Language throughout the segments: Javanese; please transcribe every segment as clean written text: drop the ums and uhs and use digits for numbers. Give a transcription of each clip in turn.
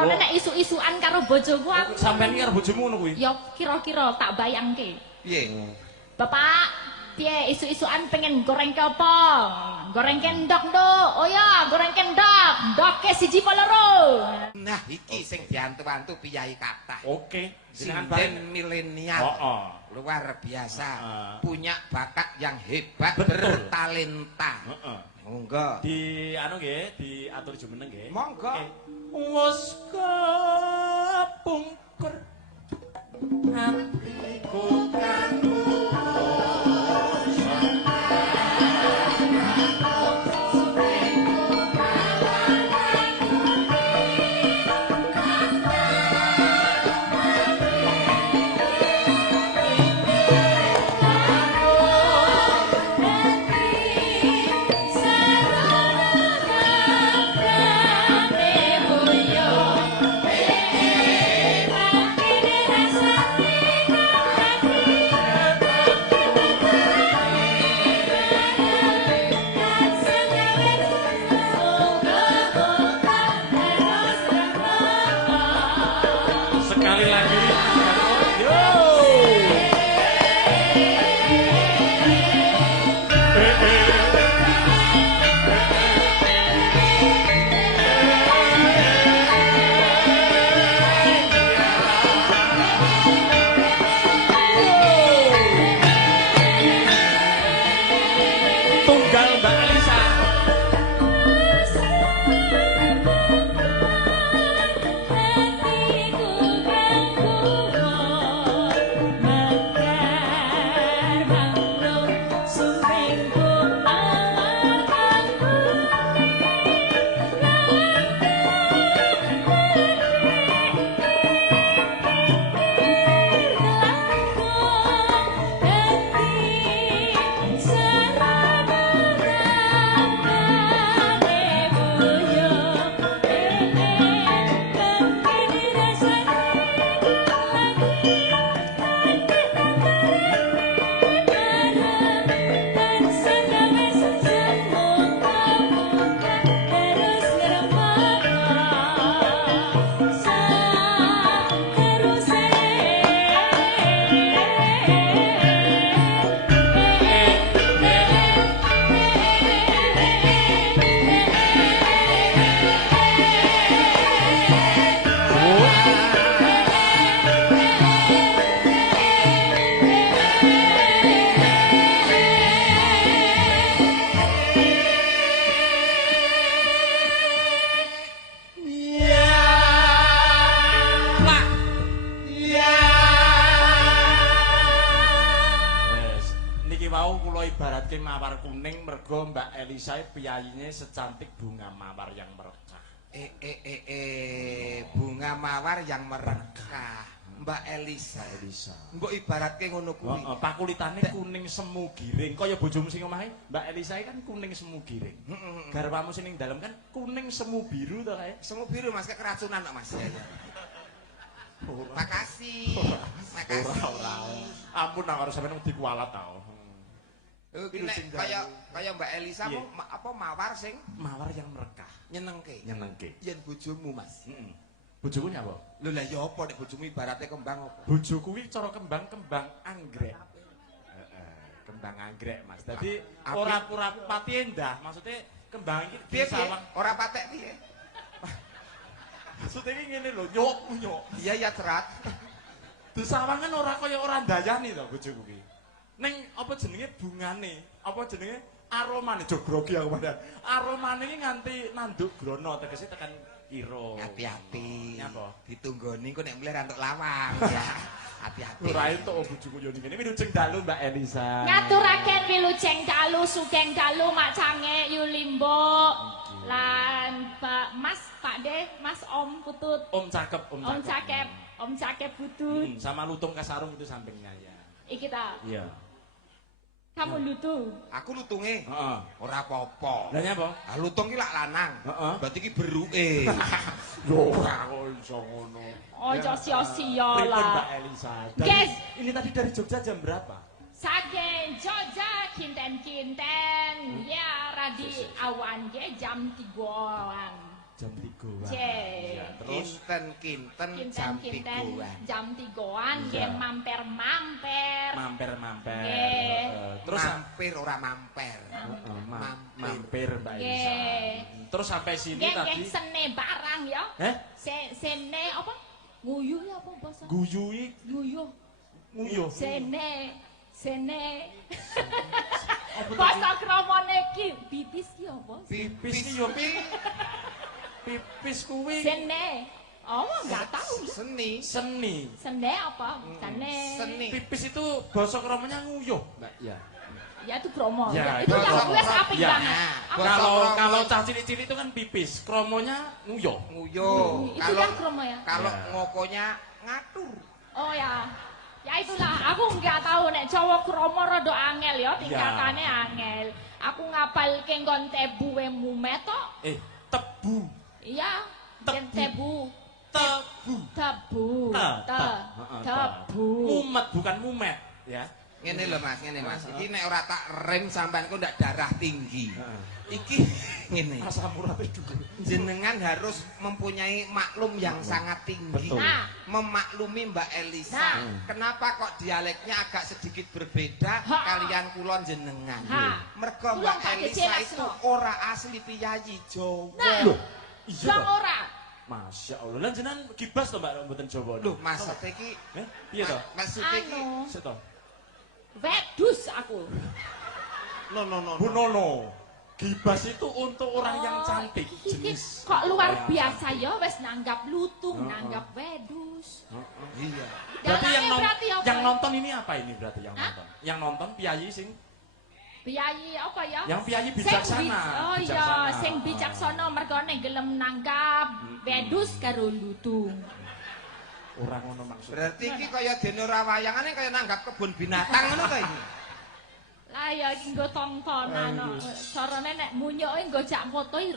Marane nek isu-isuan karo bojoku aku. Sampeyan karo bojomu ngono kuwi. Ya kira-kira tak bayangke. Piye? Bapak, piye isu-isuan pengen goreng ke apa? Goreng kendok, Nduk. Oh ya, goreng kendok. Ndoke siji apa loro? Nah, iki sing diantu-antu piyai kathah. Oke, jenengan Sinden milenial. Oh. Luar biasa. Punya bakat yang hebat, Betul. bertalenta. Heeh. Monggo. Di anu nggih, diatur jumeneng nggih. Monggo. Wes kepungkur atiku kanggo sekali lagi. Yo. Tunggal Mbak Elisa. Ibaratke mawar kuning mergo Mbak Elisa piyayine secantik bunga mawar yang merekah. Bunga mawar yang merekah. Mbak Elisa. Mbok ibaratke ngono kuwi. Heeh, pakulitane kuning semu giring. Kaya bojomu sing omahe, Mbak Elisa kan kuning semu giring. Garwamu sing ning dalem kan kuning semu biru to kae. Semu biru Mas, kayak keracunan kok Mas. Makasih. Makasih. Ora. Ampun nak karo sampeyan wedi kualat ta. Kaya Mbak Elisa apa mawar sing mawar yang merekah. Nyenengke. Yen bojomu Mas. Heeh. Bojoku nyapa? Lho lah ya apa nek bojomu ibarate kembang apa? Bojoku kuwi cara kembang anggrek. Heeh, kembang anggrek Mas. Dadi ora pura pati endah, maksudnya kembang iki sawang ora patek piye? Maksudnya iki ngene lho, nyok. Iya ya cerat. Disawangan ora kaya ora ndayani to bojoku kuwi. Ning apa jenenge bungane, apa jenenge aromane jogrogi aku padahal. Aromane iki nganti nanduk grono tegese tekan kira. Hati-hati. Nyapa? Ditunggoni engko nek mulih rantuk lawang ya. Hati-hati. Ora entuk bojoku yo ngene wilujeng dalu Mbak Elisa. Ngaturaken wilujeng dalu sugeng dalu mak cange Yulimbo. Lan Mas Pakde, Mas Om Putut. Om cakep, Om cakep Putut. Sama lutung kasarung itu sampingnya ya. Iki ta. Iya. Kamu lutung. Aku lutunge. Heeh. Ora apa-apa. Lah nyapa? Ah lutung ki lak lanang. Heeh. Berarti ki beruke. Yo ora kok iso ngono. Ojo sia-sia Pripun lah. Mbak Elisa? Guys. Ini tadi dari Jogja jam berapa? Saking Jogja kinten-kinten ya radi awan ge jam 3-an. Jam 3-an. Cek. Ya, terus kinten jam 3-an. Jam 3-an nggih Iya. mampir-mampir. mampir-mampir. Nggih. Terus mampir ora mamper. mampir Mbak Elisa. Nggih. Terus sampai sini Nggih tadi. nggih sene barang ya. Sene apa? Nguyuh ya apa basa? Guyui, Nguyuh. nguyuh. Sene. Basa kramane ki pipis ki apa? Pipis ki yo pipis kuwi. Sene. Oh, enggak tahu. Seni. Sene apa? Sene. Seni. Pipis itu basa kramanya nguyuh, Mbak. Ya. Ya itu kromo. Ya, Itu itu yang kromo. wes apik Ya. banget. Apa? Kalau cah cilik-cilik itu kan pipis, kromonya nguyuh. Nguyuh. Itu yang kromo ya. Kalau Ya. ngokonya ngatur. Oh ya. Ya itulah, aku nggak tahu nek Jawa kromo rada angel ya, tingkatane angel. Aku ngapalke nggon tebu we mumet tok. Tebu. Iya, yen tebu. Tebu. Tebu. Heeh, Tebu. Mumet bukan mumet, ya. Ngene lho Mas, ngene Mas. Iki nek ora tak rem sampean kok ndak darah tinggi. Iki ngene. Asam uratnya juga. Jenengan harus mempunyai maklum yang sangat tinggi. Betul. Nah. Memaklumi Mbak Elisa. Nah. Kenapa kok dialeknya agak sedikit berbeda Ha. kalian kulon jenengan? Ha. Mergo Kulon Mbak tak Elisa jelas, itu no. ora asli piyayi Jawa. Nah. Loh, iya Yang toh? ora. Masya Allah. Lan jenengan kibas to Mbak mboten Jawa. Loh, maksud iki Piye to? maksud iki Anu, Sik to. wedus aku. no. Bu Nono. Gibas itu untuk orang yang Oh, cantik. iki Jenis kok luar orang biasa ya wes nanggap lutung, nanggap wedus. iya. Berarti Dalangnya berarti apa? yang nonton ini apa ini berarti yang Hah? nonton? Yang nonton piyayi sing Piyayi apa ya? Yang piyayi Sing bijaksana. Oh iya, Bijaksana. sing bijaksana mergone gelem nanggap wedus karo lutung. orang ngono maksud. Berarti iki kaya dene ora wayangane kaya nanggap kebun binatang ngono ta iki? Lah ya iki nggo tontonan no. Carane nek munyoke nggo jak foto 20.000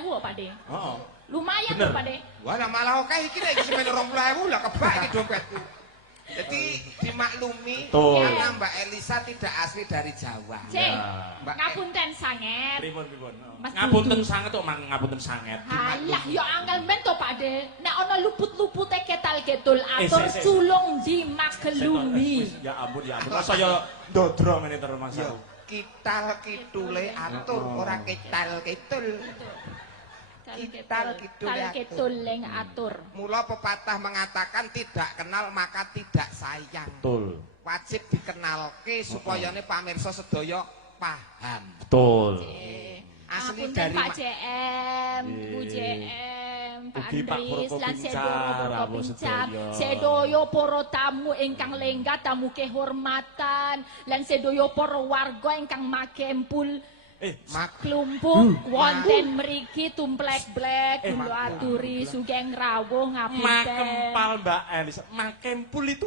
kok, Pak De. Heeh. Lumayan Bener. kok, Pak De. Wah, lah malah oke iki nek iki semen 20.000 lah kebak iki dompetku. Jadi dimaklumi Betul. karena Mbak Elisa tidak asli dari Jawa. Cek, Mbak ngapunten sanget. Pripun. Mas Ngapunten Dudu. sanget kok mang ngapunten sanget. Halah ya angel men to, Pak De. Nek ana luput-lupute ketal ketul atur sik. sulung dimaklumi. Ya ampun. Masa ya ndodro ngene terus Mas Yo, aku. kital kitule atur ora kital kitul. Kital ketul leng atur. Mula pepatah mengatakan tidak kenal maka tidak sayang. Betul. Wajib dikenalke supaya pamirsa sedaya paham. Betul. Asli Ngapunten dari Pak JM, Bu JM, Pak Ugi Pak Andris, lan Forkopincar, sedaya Abu Pincar, sedaya. sedaya para tamu ingkang lenggat tamu kehormatan, lan sedaya para warga ingkang makempul klumpuk wonten mriki tumplek-blek kula aturi sugeng rawuh ngapunten. Makempal Mbak Elisa. Makempul itu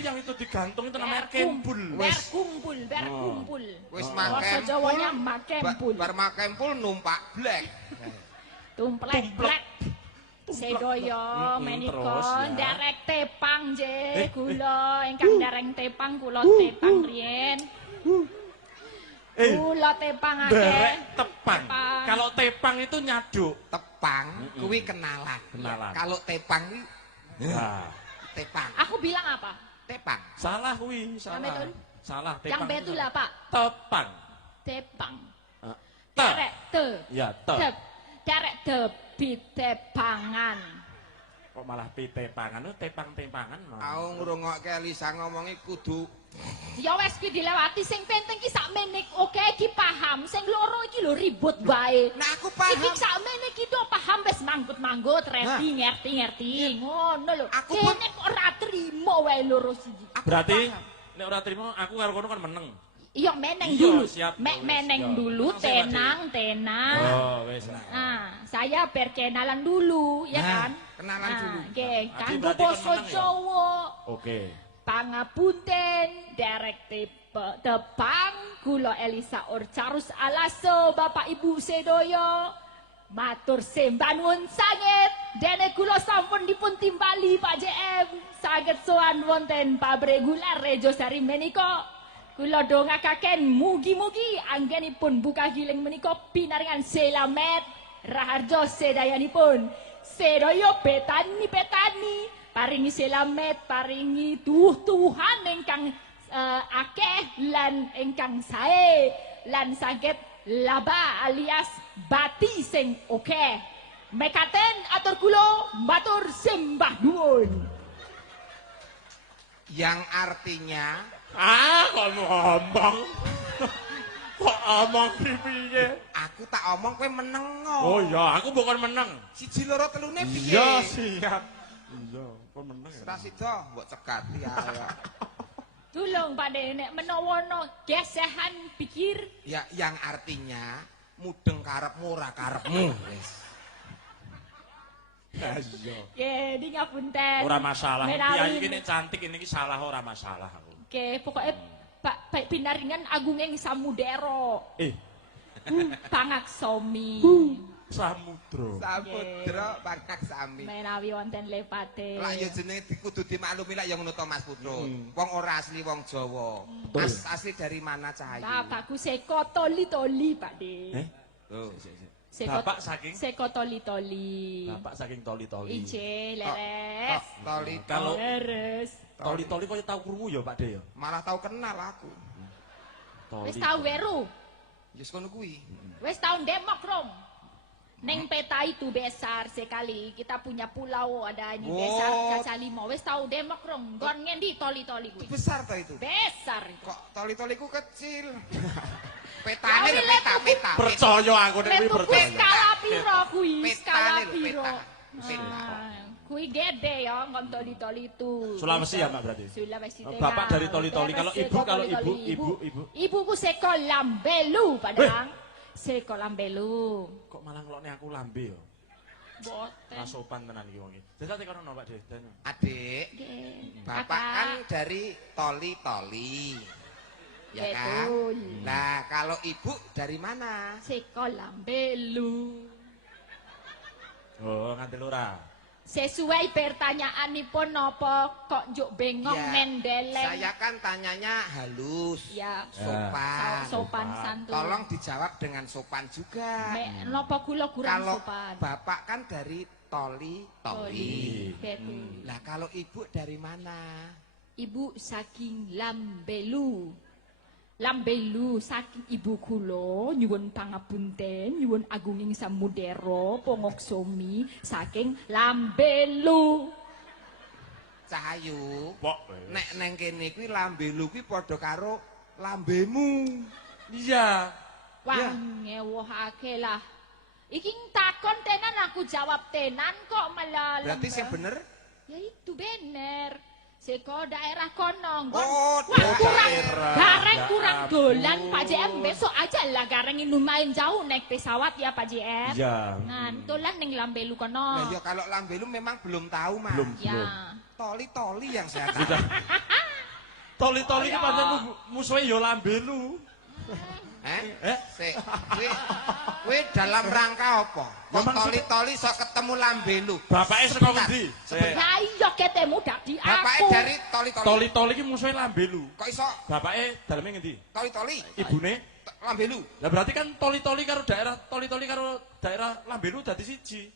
yang itu digantung itu namanya kempul. Berkumpul. Wis Bahasa Jawanya makempul. Bar makempul numpak blek. Tumplek-blek. Sedaya terus, menika ya. nderek tepang nggih kula ingkang ndereng tepang kula tepang riyen. Kula tepang akeh. Derek tepang. Tepang. Kalau tepang itu nyaduk. Tepang kuwi kenalan. Kenalan. Kalau tepang kuwi Nah, tepang. Aku bilang apa? Tepang. salah kuwi, salah. betul? Salah, Yang tepang. betul apa? Tepang. Tepang. Te. Derek te. Ya, te. Derek debi tepangan. Kok malah pitepangan, tepang-tepangan. Aku ngrungokke Elisa ngomongi kudu Ya wes ki dilewati sing penting ki sakmene oke ki paham. Sing loro iki lho ribut wae. Nah aku Iki paham. sakmene ki do paham wis manggut-manggut ngerti. Ngono lho. Aku Kene kok ora trimo wae loro siji. Berarti nek ora trimo aku karo kono kan meneng. Iya meneng Iya, dulu. siap. Meneng Iya. dulu Tenang, tenang. Oh, wis. Nah, saya berkenalan dulu ya Nah, kan? kenalan dulu. Nggih, Nah, kanggo berarti kon basa meneng ya? Jawa. Oke. Pangapunten derek tepang kula Elisa Orcarus Alaso Bapak Ibu sedaya matur sembah nuwun sanget dene kula sampun dipun timbali Pak JM saged sowan wonten pabrik gula Rejo Sari menika kula dongakaken mugi-mugi anggenipun buka giling menika pinaringan selamet raharjo sedayanipun sedaya petani paringi selamet paringi tuhan ingkang akeh lan ingkang sae lan saged laba alias bati sing oke. Mekaten atur kula matur sembah nuwun. Yang artinya Kok ngomong? Kok omong piye? aku tak omong kowe meneng. Oh iya, aku bukan menang. Siji loro telune piye? Iya, siap. Iya, kok menang ya? Ora sida mbok cekati ae. Tulung Pak De nek menawa ana gesehan pikir Ya yang artinya mudeng karepmu ora karepmu wis. Ya iya. nggih ngapunten. Ora masalah. Menawi- Kiai iki nek cantik ini iki salah ora masalah aku. Oke, pokoknya Pak Pinaringan agunging samudera. Pangaksomi. Samudra. Samudra pangkak sami. Menawi wonten lepate. Lah ya jenenge kudu dimaklumi lak ya ngono to Mas Putra. Wong ora asli wong Jawa. Betul. Asli dari mana Cahayu? Bapakku seko toli-toli, Pak De. Oh. Bapak saking seko toli-toli. Bapak saking toli-toli. Ije leres. Toli Kalau Leres. toli-toli kok tau krungu ya Pak De ya? malah tau kenal aku. Wis tau weru. Wis kono kuwi. Wis tau ndemok rong. Neng peta itu besar sekali. Kita punya pulau ada ini besar kaca lima. Wis tau demok rong. Gon ngendi toli-toli kuwi. Besar to itu. Besar itu. Kok toli-toliku kecil. Petane lho peta. Percaya aku nek kuwi Metu kuwi percaya. skala piro kuwi? Skala Petane lho, piro? peta. Kuwi gede ya ngon toli-toli itu. Sulawesi ya Mbak berarti? Sulawesi Tengah. Bapak dari toli-toli. Kalau Beres ibu, seko kalau toli-toli. ibu. Ibuku seko Lambelu Padang. Seko Lambelu. Kok malah ngelokne aku lambe ya? Boten. Ora sopan tenan iki wong iki. Dadi tekan ono Pak De. Adik, Nggih. Bapak kan dari toli-toli. Ya kan? Betul. Nah, kalau ibu dari mana? Seko Lambelu. Oh, nganti lurah. Sesuai pertanyaanipun napa kok njuk bengong Ya, mendeleng. Saya kan tanyanya halus, Ya, sopan. sopan santun. Tolong dijawab dengan sopan juga. Napa kula kurang Kalau sopan? Bapak kan dari toli-toli. Betul. Lah kalau ibu dari mana? Ibu saking Lambelu. Lambelu saking ibu kula nyuwun pangapunten, nyuwun agunging samudera pangoksomi saking Lambelu. Cahayu. Pok. Nek neng kene kuwi lambelu kuwi padha karo lambemu. Iya. Wah, ngewohake lah. Iki takon tenan aku jawab tenan kok malah. Berarti sing bener? Ya itu bener. Seko daerah kono. Oh, Wah, daerah. gareng Ya kurang ampun. dolan Pak JM. Besok aja lah gareng lumayan jauh naik pesawat ya Pak JM. Iya. Nah, dolan ning Lambelu kono. Nah, ya kalau lambelu memang belum tahu, Mas. Belum. Ya. Toli-toli yang saya tahu. Sudah. Toli-toli iki pancen musuhe ya lambelu. Sik, kuwi dalam rangka apa? Kok Memang toli-toli sok ketemu lambelu. Bapake saka ngendi? Ya iya ketemu dadi Bapake aku. dari toli-toli. Toli-toli iki musuhe lambelu. Kok iso Bapake daleme ngendi? toli-toli? Ibune. Lambelu. Lah berarti kan toli-toli karo daerah lambelu dadi siji.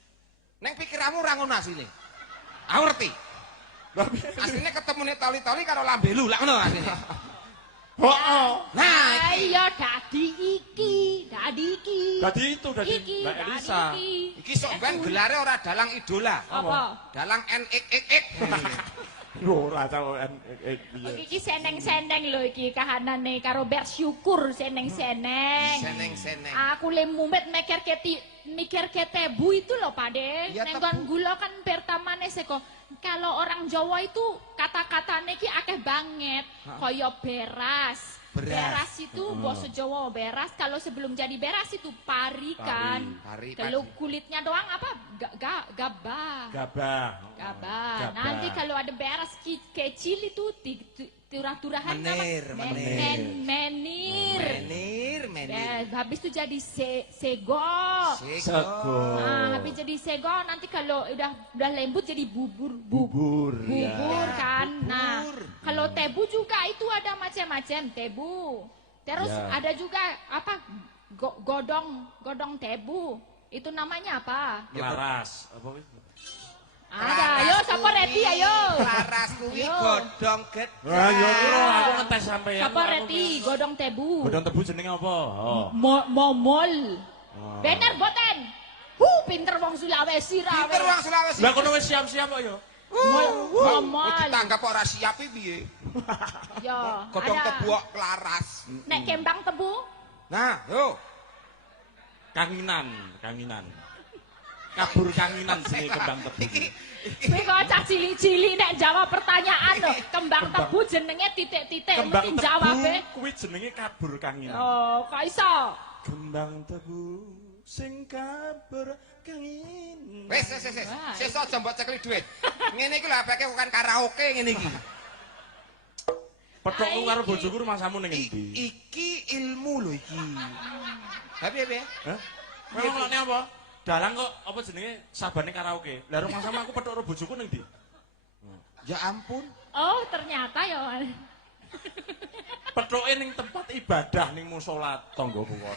Neng pikiranmu ora ngono asline. Aku ngerti. Asline ketemune toli-toli karo lambelu lah ngono asline. Heeh. Nah, Iya dadi iki. Dadi itu dadi Iki, Mbak dadi Elisa. iki sok ben gelare ora dalang idola. Apa? Dalang NXXX. Ora tau piye. Iki seneng-seneng lho iki kahanane karo bersyukur seneng-seneng. Seneng-seneng. Aku le mumet mikir ke tebu itu loh Pak De. Ya, Nenggon tebu. gula kan pertamane seko. Kalau orang Jawa itu kata-katane ki akeh banget. Kaya beras. Beras. itu basa Jawa beras. Kalau sebelum jadi beras itu pari kan. Pari. Kalau kulitnya doang apa? Gabah. Gabah. Gabah. Gabah. Nanti kalau ada beras kecil itu turah-turahan Menir, apa? menir. Menir. Menir. Ya, habis itu jadi sego. Sego. Nah, habis jadi sego nanti kalau udah lembut jadi bubur Ya. kan. Nah, Bubur. kalau tebu juga itu ada macam-macam tebu. Terus Ya. ada juga apa? Godong tebu. Itu namanya apa? Laras. Apa wis? Ada, ayo siapa ready ayo. Laras kuwi Ayo. godhong gedhe. Wah, yo kira aku ngetes sampeyan. Siapa ready? Godong tebu. Godhong tebu jenenge apa? Oh. Momol. Oh. Bener boten. Pinter wong Sulawesi ra. Pinter wong Sulawesi. Lah kono wis siap-siap kok yo. Momol. Ditanggap ora siap iki piye? Yo. Godhong ada. tebu kok laras. Nek kembang tebu, Nah, yo. Kanginan. Kabur kanginan sini kembang tebu. kowe kok cah cilik-cilik nek jawab pertanyaan lho. Kembang tebu jenenge titik-titik mesti jawabe. Kuwi jenenge kabur kanginan. Oh, kok iso? Kembang tebu sing kabur kanginan. Wis. Wah. Sesuk aja mbok cekli dhuwit. Ngene iki lho apake bukan karaoke ngene iki. Petukku karo bojoku rumasamu ning I- endi? Iki ilmu lho iki. Ha piye? Hah? Kowe ngomongane apa? Dalang kok apa jenenge sabane karaoke. Lah rumasamu aku petuk karo bojoku ning ndi? Ya ampun. Oh, ternyata ya. Petuke ning tempat ibadah ning musala tanggaku kono.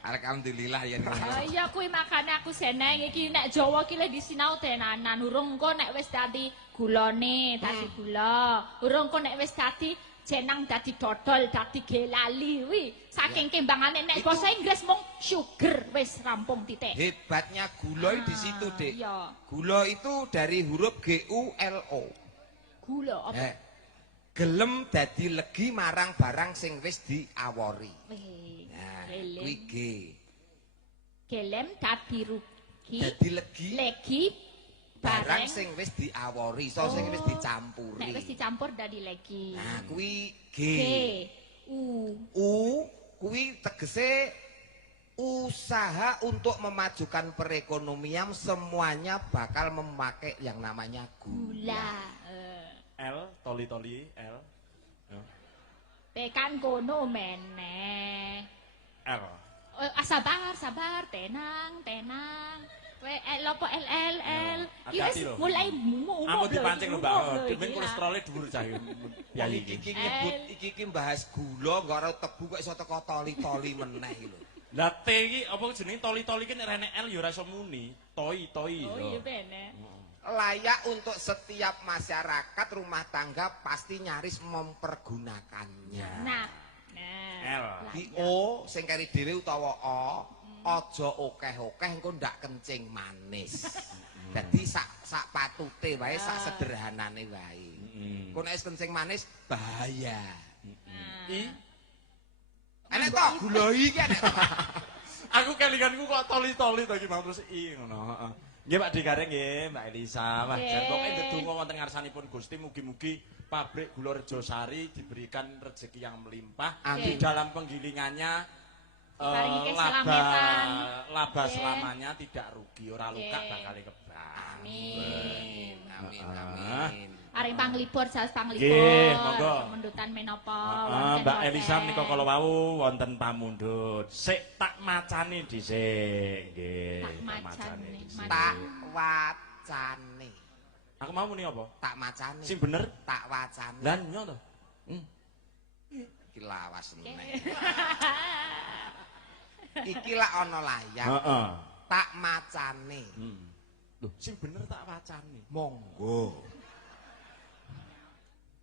Alhamdulillah ya. Oh iya kuwi makane aku seneng iki nek Jawa ki le disinau tenanan. Urung engko nek wis dadi gulane, dadi gula. Urung engko nek wis dadi jenang dadi dodol, dadi gelali kuwi. Saking kembangane nek basa Inggris mung sugar wis rampung titik. Hebatnya gula di situ, Dik. Iya. Gula itu dari huruf GULO. Gula apa? Gelem dadi legi marang barang sing wis diawori. Nah, Gelem. kuwi G. Gelem dadi rugi. Dadi legi Legi barang sing wis diawori, so sing wis Oh. dicampuri. Nek wis dicampur dadi legi. Nah, kuwi G. G. U. U kuwi tegese usaha untuk memajukan perekonomian semuanya bakal memakai yang namanya gula. Gula. L toli L. Tekan kono meneh. L. Sabar, tenang. Kowe L apa L. Iki wis Hati-hati lho. mulai umum. Aku dipancing lho, Mbak. Demen kolesterolnya dhuwur cah. Ya Ya iki iki. nyebut iki bahas gula kok ora tebu kok iso teko toli-toli meneh iki lho. Lah T iki apa jenenge toli-toli ki nek rene L ya ora iso muni. Toi. Oh iya bener. Layak untuk setiap masyarakat rumah tangga pasti nyaris mempergunakannya. Nah. L. Di O sing kari dhewe utawa O aja okeh-okeh engko ndak kencing manis. Dadi sak patute wae, sak sederhanane wae. Engko nek kencing manis bahaya. I. Enek to gula iki enek to. Aku kelinganku kok toli-toli to iki mau terus I ngono, heeh. Nggih Pak Dikareng nggih, Mbak Elisa. Wah, jan pokoke ndedonga wonten ngarsanipun Gusti mugi-mugi pabrik gula Rejosari diberikan rezeki yang melimpah di dalam penggilingannya Paringi keselamatan. laba Oke. selamanya tidak rugi, ora luka bakal kebang. Amin. Amin. Arep panglipur saus panglipur. Nggih, monggo. Mendutan menapa. Mbak Elisa menika kala wau wonten pamundhut. Sik tak macani dhisik, nggih. Tak macani, dhisik. Tak wacane. Aku mau muni apa? Tak macane. Sing bener Tak wacane. lan nyo to. Iki lawas meneh. Iki lak ana layar. Heeh. Tak macane. Loh, sing bener tak wacani. Monggo.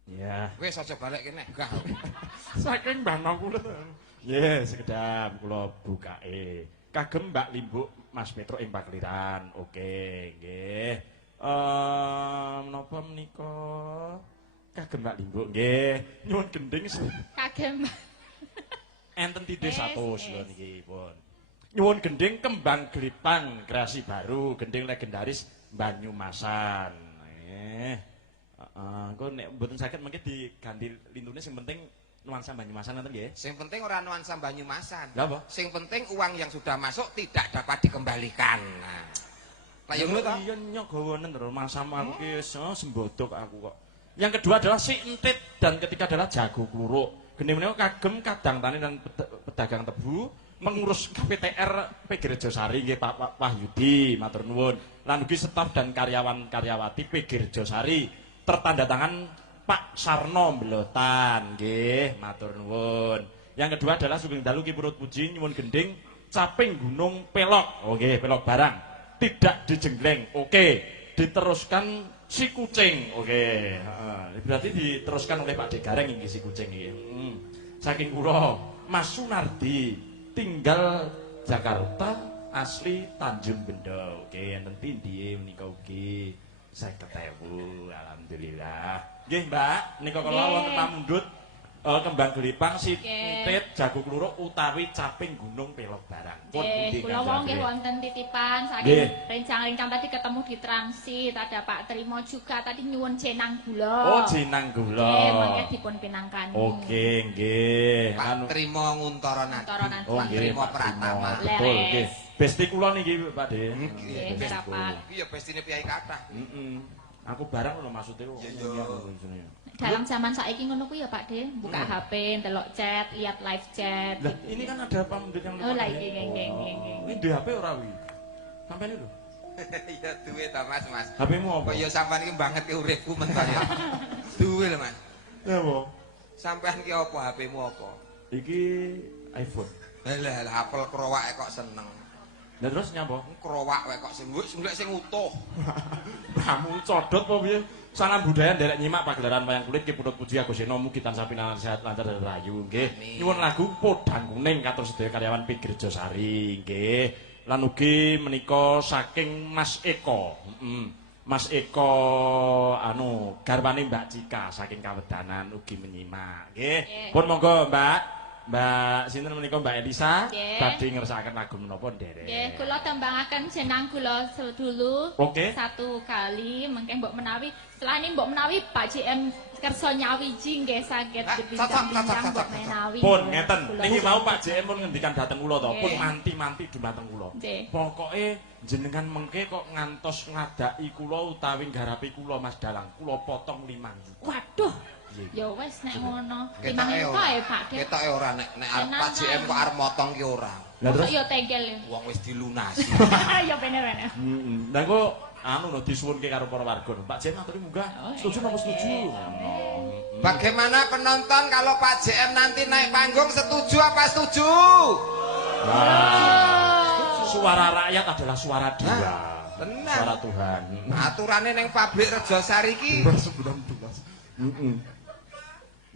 Ya. Wis aja balik kene. Enggak. Saking bana kula to. Nggih, sekedap kula bukake. Kagem Mbak Limbuk Mas Petro ing Pakliran. Oke, nggih. Menapa menika? Kagem Mbak Limbuk nggih. Nyuwun gending Kagem. enten titik 100 Yes, lho yes. niki pun. Nyuwun gending kembang gelipang kreasi baru, gending legendaris Banyumasan. Engko nek mboten saged mengke diganti lintune sing penting nuansa Banyumasan ngoten nggih. Sing penting ora nuansa Banyumasan. Lah apa? Sing penting uang yang sudah masuk tidak dapat dikembalikan. Nah. Lah yo ngono to. Iya nyogawanen terus masam aku ki sembodok aku kok. Yang kedua adalah si entit dan ketiga adalah jago kluruk. Geni menika kagem kadang tani dan pedagang tebu mengurus KPTR PG Rejosari nggih Pak Wahyudi matur nuwun. Lan ugi staf dan karyawan-karyawati PG Rejosari tertanda tangan Pak Sarno Mbelotan nggih matur nuwun. Yang kedua adalah sugeng dalu Ki Purut Puji nyuwun gending Caping Gunung Pelok. Oke, pelok barang. Tidak dijenggleng. Oke. Diteruskan si kucing. Oke. Berarti diteruskan oleh Pak Degareng iki si kucing iki. Saking kula Mas Sunardi tinggal Jakarta asli Tanjung Bendo. Oke, enten tindih menika ugi 50.000. Alhamdulillah. Nggih, Mbak, menika kula wonten pamundhut kembang gelipang sitit jago kluruk utawi caping Gunung Pelok barang. Pun pundi kula wong nggih wonten titipan Nggih. saking rencang-rencang tadi ketemu di Transit, ada Pak Trimo juga tadi nyuwun jenang gula. Oh, jenang gula. Nggih, mangke dipun pinangkani. Oke, nggih. Pak Trimo Nguntara Nadi. Oh, Pak nggih, Trimo Pak Pratama. Trimo. Betul, nggih. Besti kula niki, Pak De. Nggih, rapat. Iya bestine piyai kathah. Aku barang lho maksudnya kok. Dalam zaman saiki ngono kuwi ya Pak De, buka HP, ndelok chat, lihat live chat. Lah, ini kan ada pamundhut yang Oh, lah iki nggih. Ini di HP ora wi. Sampeyan lho. Iya duwe ta Mas, Mas. HP-mu apa? Kok ya sampean iki banget ke uripku menton ya. Duwe lho Mas. Ya, apa? Sampean ki apa HP-mu apa? Iki iPhone. Lah Apple krowake kok seneng. Lah terus nyapa? Krowak wae kok sing sing utuh. Kamu codot apa piye? Salam budaya nderek nyimak pagelaran wayang kulit ki Punut Puji Agus Seno mugi tansah pinanan sehat lancar dan rahayu nggih. Nyuwun lagu Podang Kuning katur sedaya karyawan Pigirjo Sari nggih. Lan ugi menika saking Mas Eko. Mas Eko garwane Mbak Cika saking Kawedanan ugi menyimak nggih. Pun monggo Mbak sinten menika Mbak Elisa badhe ngersakaken lagu menapa nderek. Nggih, kula tembangaken jenang gula dulu. Oke. Satu kali mengke mbok menawi setelah ini mbok menawi Pak JM kersa nyawiji nggih saged dibincang-bincang mbok menawi. Pun ngeten, niki mau Pak JM pun ngendikan dhateng kula to, pun manti-manti dumateng kula. Pokoke jenengan mengke kok ngantos ngadaki kula utawi ngarapi kula Mas Dalang, kula potong 5 juta. Waduh. Ya wis nek ngono. 5 Ketoke juta ya Pak De. Ketoke ora nek Pak JM kok arep motong ki ora. Lah terus ya tegel ya. Wong wis dilunasi. Ya bener-bener. Lah kok lho disuwunke karo para warga. Pak JM aturi munggah. Setuju napa setuju? Bagaimana penonton kalau Pak JM nanti naik panggung setuju apa setuju? Suara rakyat adalah suara dia. Benar. Suara Tuhan. Aturane ning pabrik Rejosari ki 19.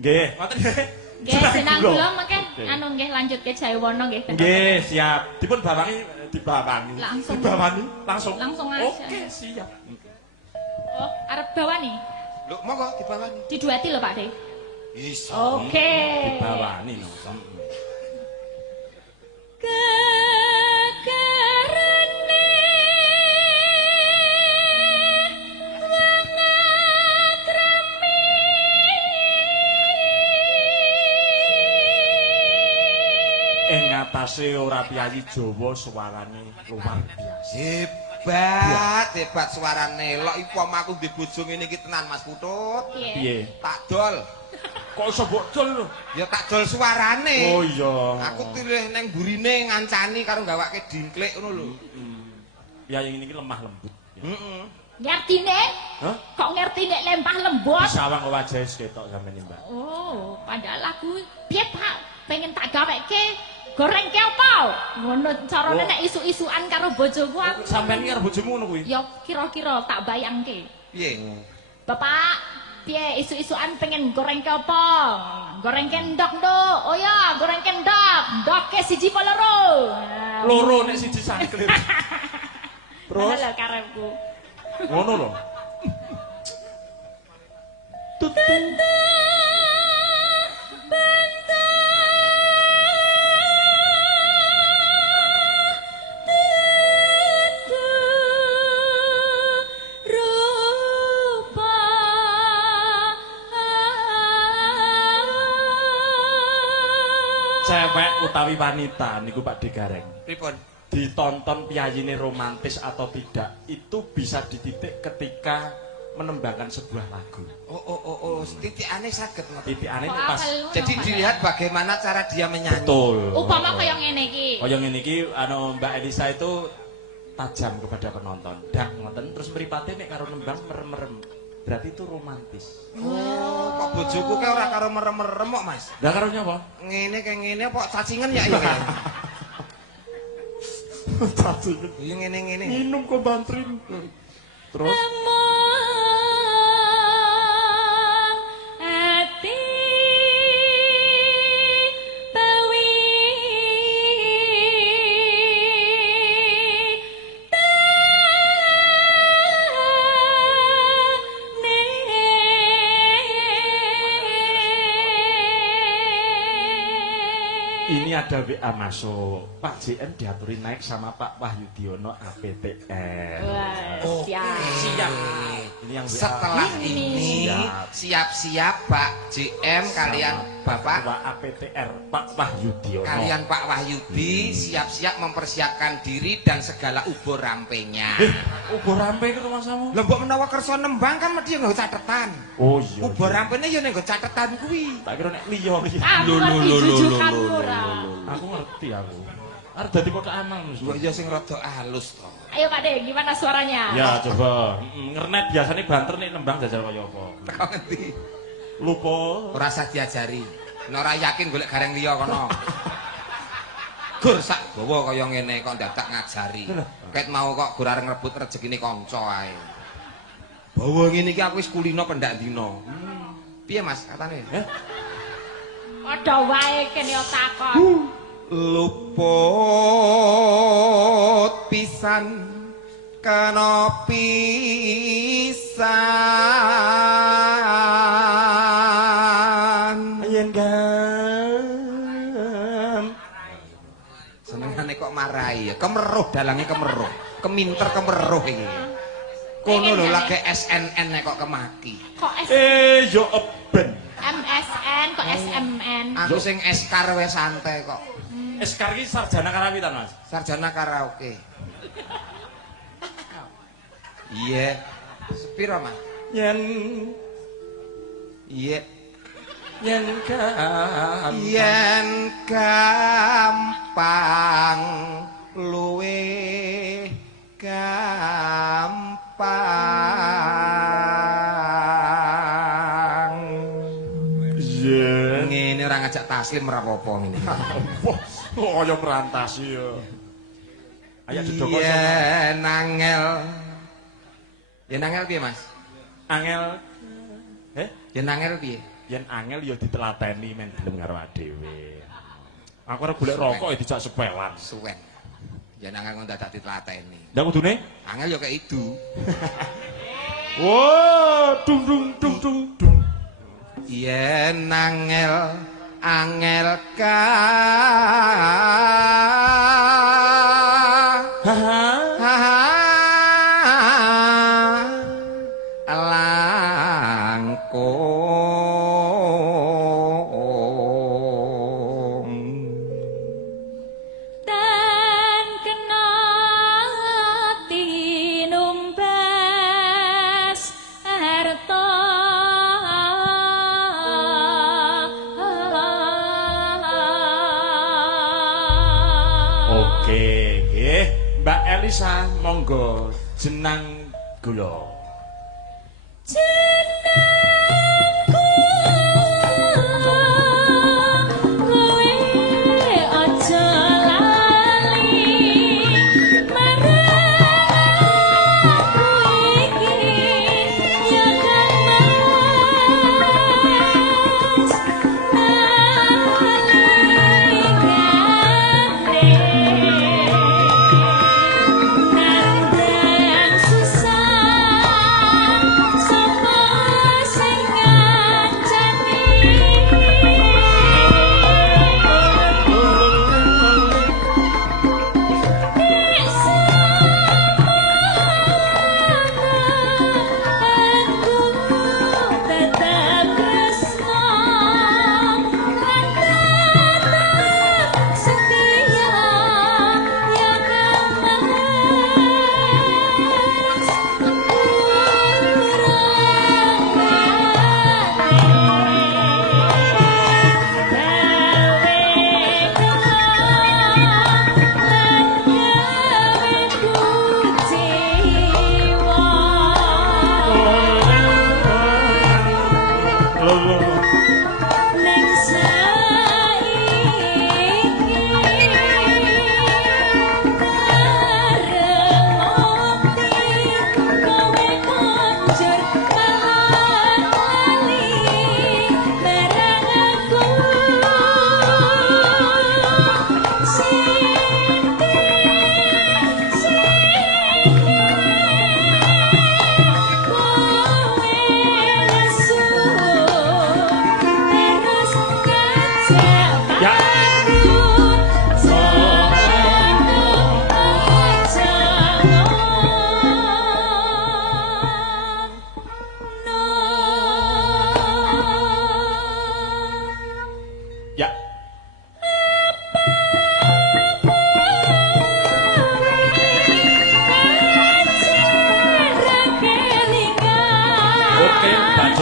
Nggih, ngoten nggih. Nggih, senang kula mengke nggih lanjut ke Jayawana nggih. Nggih, siap. Dipun dibawani. Langsung. Dibawani langsung. Langsung aja. Oke, siap. Oh, arep bawani. Lho, monggo dibawani. Didueti lho Pak De. Iso. Oke. Dibawani no. Atase ora piyayi Jawa suarane luar biasa. Hebat suarane. Lok iku aku ndek bojo ngene iki tenan Mas Putut. Piye? Tak dol. Kok iso mbok dol lho? Ya tak dol suarane. Oh iya. Aku tilih neng burine ngancani karo gawake dingklik ngono lho. Piyayi ngene iki lemah lembut. Heeh. Ngertine? Hah? Kok ngerti nek lempah lembut? Sawang wajahe ketok sampeyan Mbak. Oh, padahal aku piye Pak? Pengen tak gaweke goreng ke apa? Ngono carane nek isu-isuan karo bojoku aku. Sampeyan iki karo bojomu ngono kuwi? Ya kira-kira tak bayangke. Piye? Bapak, piye isu-isuan pengen goreng ke apa? Goreng ke ndok, Nduk. Oh ya, goreng ke ndok. Ndok ke siji apa loro? Loro nek siji sangklir. Terus lho karepku. ngono lho. Cewek utawi wanita niku Pak Degareng. Pripun? Ditonton piyayine romantis atau tidak itu bisa dititik ketika menembangkan sebuah lagu. Oh, titikane saged ngoten. Titikane pas. Jadi dilihat bagaimana cara dia menyanyi. Betul. Upama kaya ngene iki. Kaya ngene iki Mbak Elisa itu tajam kepada penonton. Dak ngoten terus mripate nek karo nembang merem-merem. Berarti itu romantis. Oh, kok bojoku ke ora karo merem-merem kok, Mas? Lah karo nyapa? Ngene kaya ngene kok cacingan ya ya. Cacing. Iya ngene-ngene. Minum kok bantrin. Terus ini ada WA masuk. Pak JM diaturin naik sama Pak Wahyudiono APTN. Wah, siap. Ini yang WA. Setelah ini siap-siap Pak JM kalian Bapak Pak APTR Pak Wahyudiono. kalian Pak Wahyudi siap-siap mempersiapkan diri dan segala ubur rampenya. Ubur rampe itu masamu. Lah mbok menawa kersa nembang kan mesti nggo catetan. Oh iya. Ubur rampene ya ning nggo catetan kuwi. Tak kira nek liya iki. Aku ngerti jujukan ora. Aku ngerti aku. Arep dadi kotak amal. Mbok ya sing rada halus to. Ayo Pak De, gimana suaranya? Ya coba. Ngernet biasanya banter nih nembang jajal kaya apa. Teko ngendi? Lupa. Ora usah diajari. Nek ora yakin golek gareng liya kono. Gur sak gawa kaya ngene kok dadak ngajari. Ket mau kok gur areng rebut rezekine kanca ae. Bawa ngene iki aku wis kulino pendak dina. Piye Mas katane? Padha wae kene yo takon. Luput pisan kena pisan. Ayen gam. Senengane kok marahi ya. Kemeruh dalange kemeruh. Keminter kemeruh iki. Kono lho lagi SNN kok kemaki. Kok Yo eben. MSN kok SMN? Aku sing eskar wis santai kok. Eskar iki sarjana karawitan, Mas. Sarjana karaoke. Iya. Sepiro, Mas? Yen Iya. yen gam. Yen gampang luwe gampang. Yen Ngene ora ngajak taslim ora apa-apa ngene. Oh, kaya merantasi ya. Ayo didokok Yen angel. Yen angel piye, Mas? angel. Yen angel piye? Yen angel ya ditelateni men gelem karo dhewe. Aku arep golek rokok ya dijak sepelan. Suwen. Yen angel kok dadak ditlateni. Ndak kudune? Angel ya kayak itu. Wow, dung dung dung dung dung. Yen angel ka langkung Dan kena tinumbas harta Oke, nggih. Mbak Elisa monggo jenang gula. Susah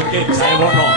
Oke, saya Wono.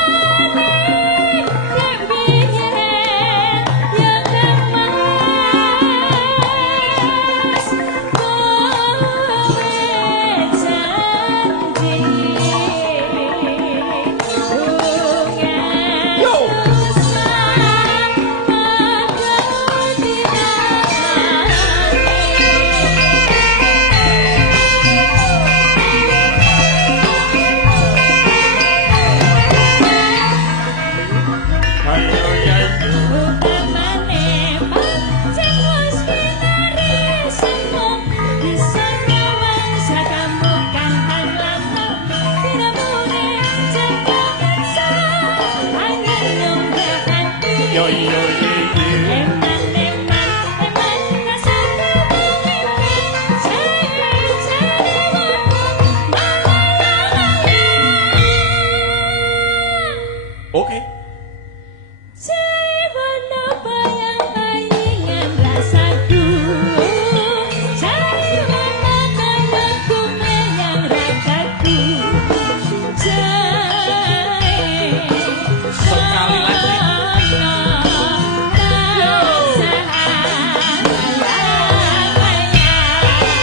Oke. Sekali lagi.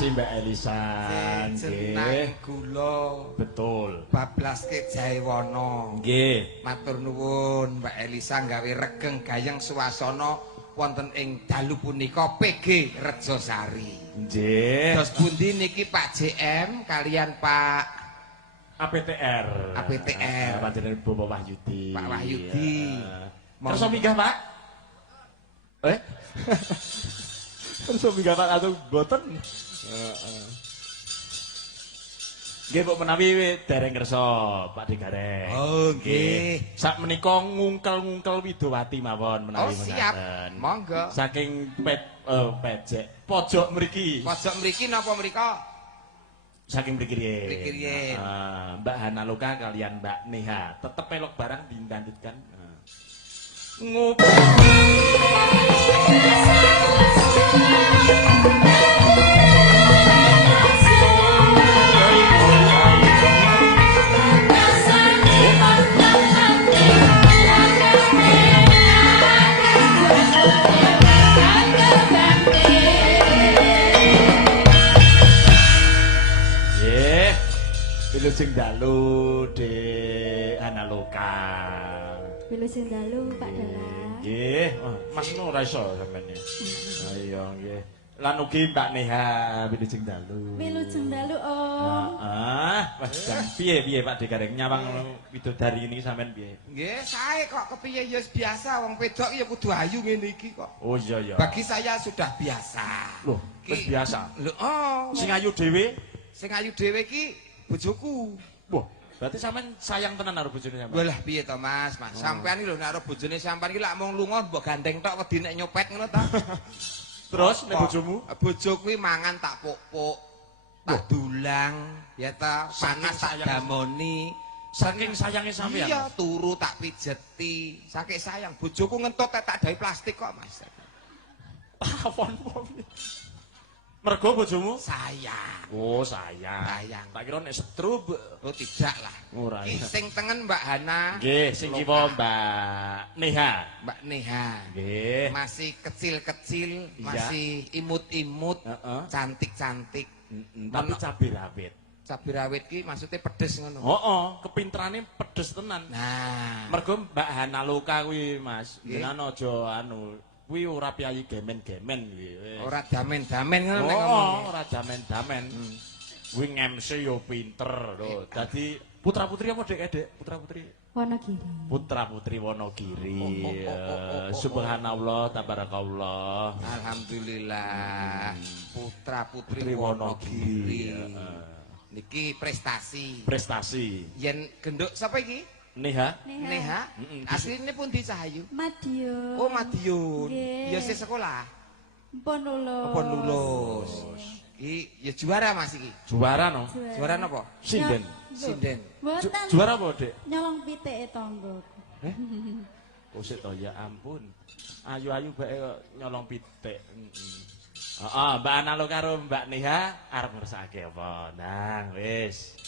Mbak Elisa jeneng kula betul bablaske Jae Wono nggih matur nuwun Mbak Elisa gawe regeng gayeng suasana wonten ing dalu punika PG Rejosari nggih terus pundi niki Pak JM kalian Pak APTR panjenengan Bapak Wahyudi Pak Wahyudi kersa minggah Pak kersa minggah Pak atau boten nggih Pak menawi dereng kersa Pak Digareng. Oh nggih. Sak menika ngungkel-ngungkel Widowati mawon menawi mekaten. Oh siap. Monggo. Saking pejek pojok mriki. Pojok mriki napa mrika? Saking mriki riyen. Mriki riyen. Mbak Hana Loka kalian Mbak Neha tetep pelok barang dilanjutkan. Wilujeng dalu de Analoka. Wilujeng dalu Pak Dalang. Nggih, Mas Nu ora iso sampeyan. Ayo nggih. Lan ugi Mbak Neha wilujeng dalu. Wilujeng dalu Om. Heeh, piye Pak Digareng nyawang widodari niki sampean piye? Nggih, sae kok kepiye ya biasa wong wedok ya kudu ayu ngene iki kok. Oh iya ya. Bagi saya sudah biasa. Loh, wis biasa. Lho, oh. Sing ayu dhewe? Sing ayu dhewe ki bojoku. Wah, berarti sampean sayang tenan karo bojone sampean. Walah piye to Mas? Sampean iki lho nek karo bojone sampean iki lak mung lunga mbok gandeng tok wedi nek nyopet ngono ta. Terus nek bojomu? Bojoku kuwi mangan tak puk-puk. Tak dulang, ya ta, panas tak damoni. Saking sayange sampean. Iya, turu tak pijeti. Saking sayang bojoku ngentot tak dahi plastik kok, Mas. Plafon apa piye? Mergo bojomu? Sayang. Oh, sayang. Sayang. Tak kira nek setrub. Oh tidak lah. Ora. Ki sing tengen Mbak Hana. Nggih, sing kiwa Mbak Neha. Mbak Neha. Nggih. Masih kecil-kecil, Iya. masih imut-imut, Heeh. cantik-cantik. Tapi cabe rawit. Cabai rawit ki maksudnya pedes ngono. Heeh, kepinterane pedes tenan. Nah, Mergo Mbak Hana Loka kuwi, Mas. Nggih. Jenengan aja kuwi ora piyayi gemen-gemen kuwi. Wis. ora damen-damen ngono nek Oh, ngomong. ora damen-damen. Kuwi ngemse yo pinter lho. Dadi putra-putri apa Dek? Putra-putri? Wonogiri. Putra-putri Wonogiri. Oh. Subhanallah, tabarakallah. Alhamdulillah. Putra putri Putri Wonogiri. Wonogiri. Niki prestasi. Prestasi. Yen genduk sapa iki? Neha. Neha. Asline pundi Cahayu? Madiun. Oh, Madiun. Nggih. Ya sih sekolah. Mpun lulus. Apa lulus? Iki ya juara Mas iki. Juara no. Juara napa? Sinden. Sinden. Mboten. Juara apa, Dek? Nyolong pitike tangga. Oh, sik to, ya ampun. Ayu-ayu bae kok nyolong pitik. Heeh, Mbak Ana lo karo Mbak Neha arep ngersakake apa? Nang, wis.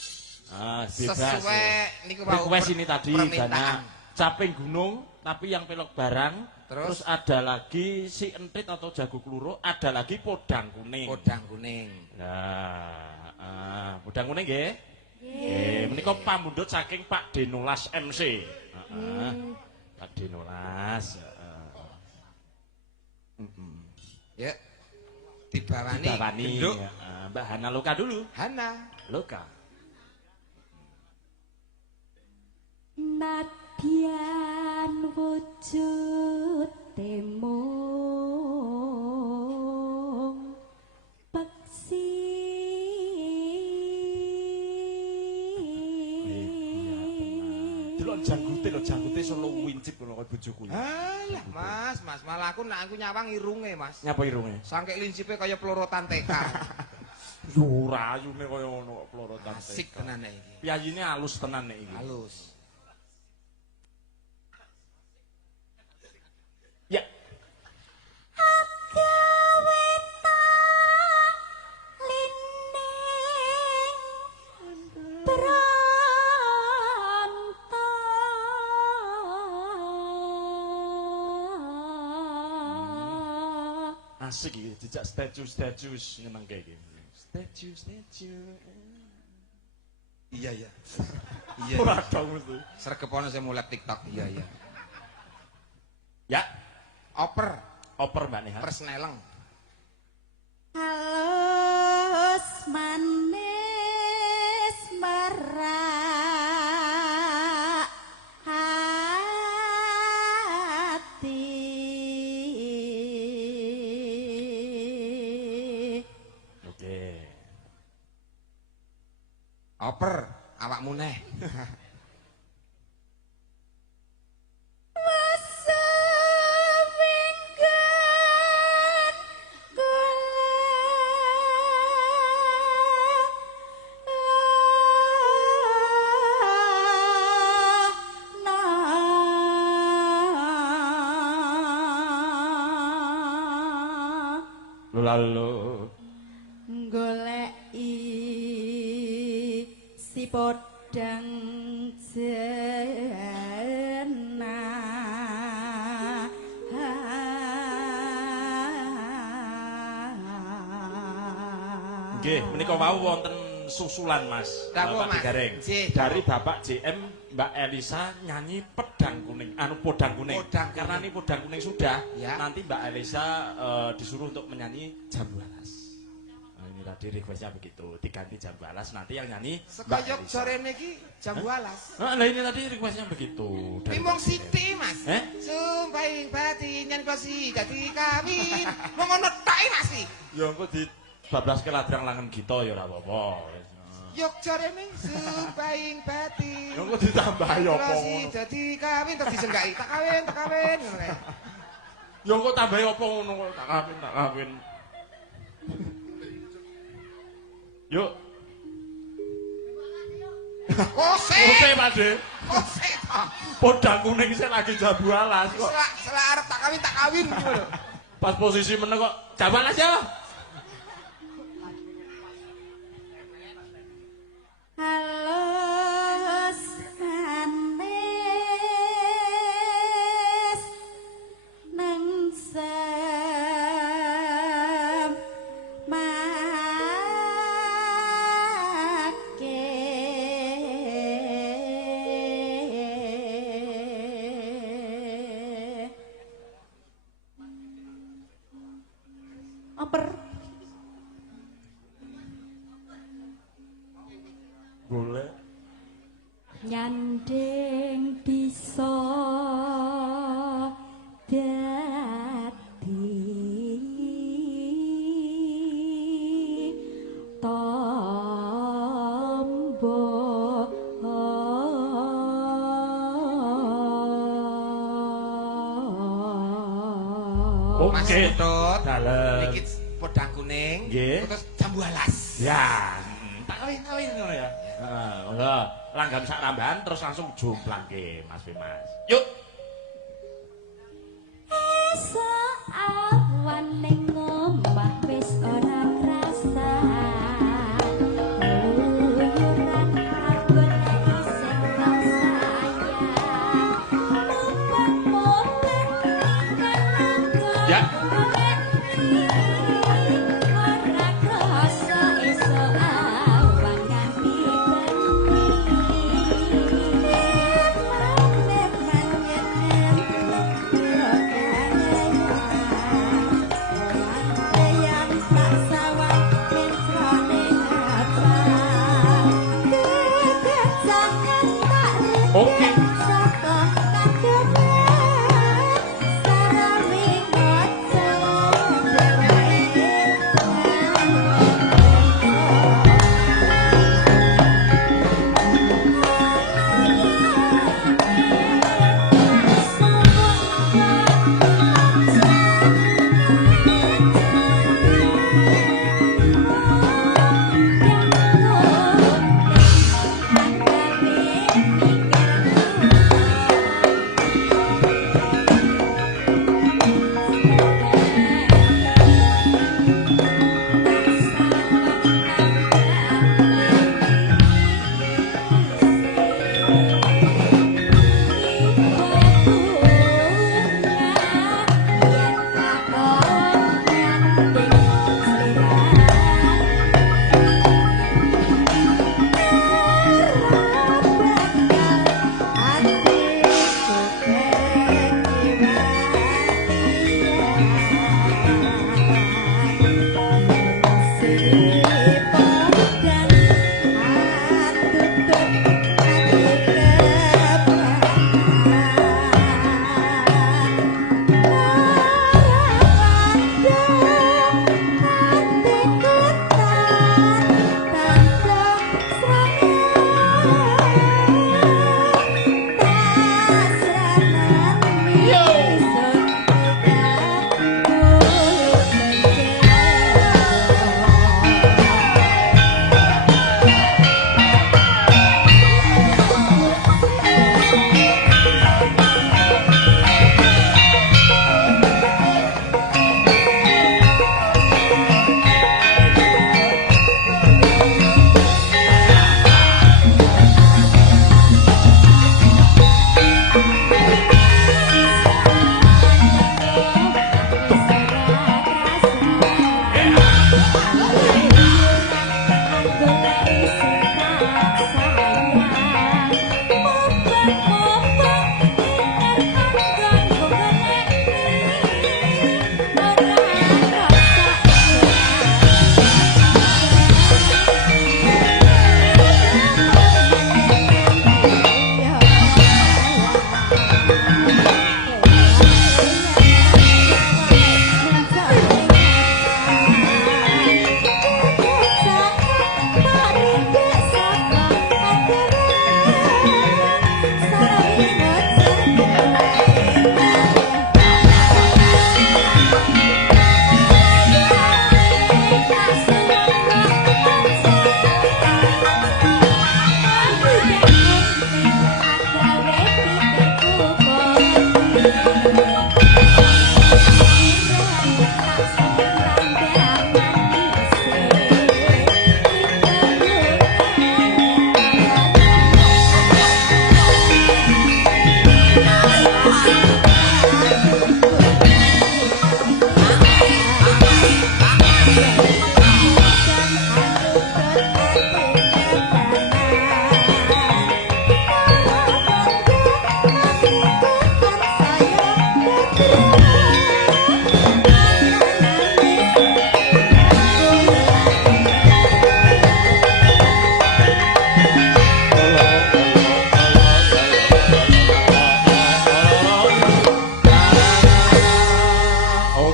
Bebas. Sesuai niku mau Request ini tadi permintaan. dana caping gunung tapi yang pelok barang. Terus? Ada lagi si entit atau jago kluro, ada lagi podang kuning. Podang kuning. Nah, podang kuning nggih. Nggih, menika pamundhut saking Pak Denolas MC. Heeh. Pak Denolas, Ya. Dibawani Dibawani. genduk Mbak Hana Loka dulu. Hana. Loka. Nadyan wujud temung peksi. Delok janggute solo wincip ngono kaya bojoku. Alah, Mas, malah aku nyawang irunge, Mas. Nyapa irunge? Sangke lincipe kaya pelorotan TK. Yo ora ayune kaya ngono kok plorotan. Asik tenan nek iki. Piyayine halus tenan nek iki. Halus. Ya. Asik iki dijak statue nyenengke iki. Statue. Iya, iya. Iya. Ora dong mesti. Sregepane saya mulai TikTok. Iya, iya. Ya, Oper, oper Mbak Neha. persneleng. Halus manis merak hati. Oke. Oper, awakmu neh. Sewinggan Lalu goleki si podang jena. nggih, menika wau wonten susulan Mas. Dawuh, Bapak Mas. Digareng. Nggih, Dari dawuh. Bapak JM Mbak Elisa nyanyi pedang kuning, podang kuning. Podang kuning. Karena ini podang kuning sudah, Ya. nanti Mbak Elisa disuruh untuk menyanyi Jambu Alas. Nah, ini tadi requestnya begitu, diganti Jambu Alas, nanti yang nyanyi Mbak Sekayok Elisa. jorene iki jambu alas. Nah, ini tadi requestnya begitu. dari Pimbong Mbak JM. siti, Mas. Eh? Sumpahin batin yang kosi dadi kawin. Mau ngono tok Mas iki. Ya engko di bablas keladrang langen kita ya ora apa-apa. Yok jarene sumpahin batin. Ya engko ditambahi apa Kosi ngono. dadi kawin terus disenggaki. Tak kawin ngono kae. Ya engko tambahi apa ngono kok tak kawin. Yuk, Kose. oke Pak De. Kose ta. Podang kuning sik lagi Jambu Alas kok. Selak arep tak kawin iki lho. Pas posisi meneng kok jaman aja. Halus manis nang Oper. Golek. Nyanding bisa dadi tombo. Mas Tutut, dalem. niki podang kuning, Nggih. terus jambu alas. Ya, tak kawin ngono ya. Heeh, monggo. Langgam sak rambahan terus langsung jomplangke Mas Mas. Yuk. Esok awan ning omah wis ora krasa. Luyuran abot isih kok sayang. Lupa moleh kan Ya. ora krasa esok awan nganti Oke. Saka kademen sarami ngoce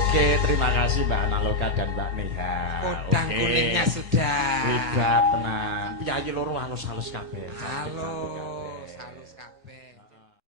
Oke, terima kasih Mbak Analoka dan Mbak Neha. Kodang kuningnya sudah. Tidak tenang. Piyayi loro halus-halus kabeh. Halo.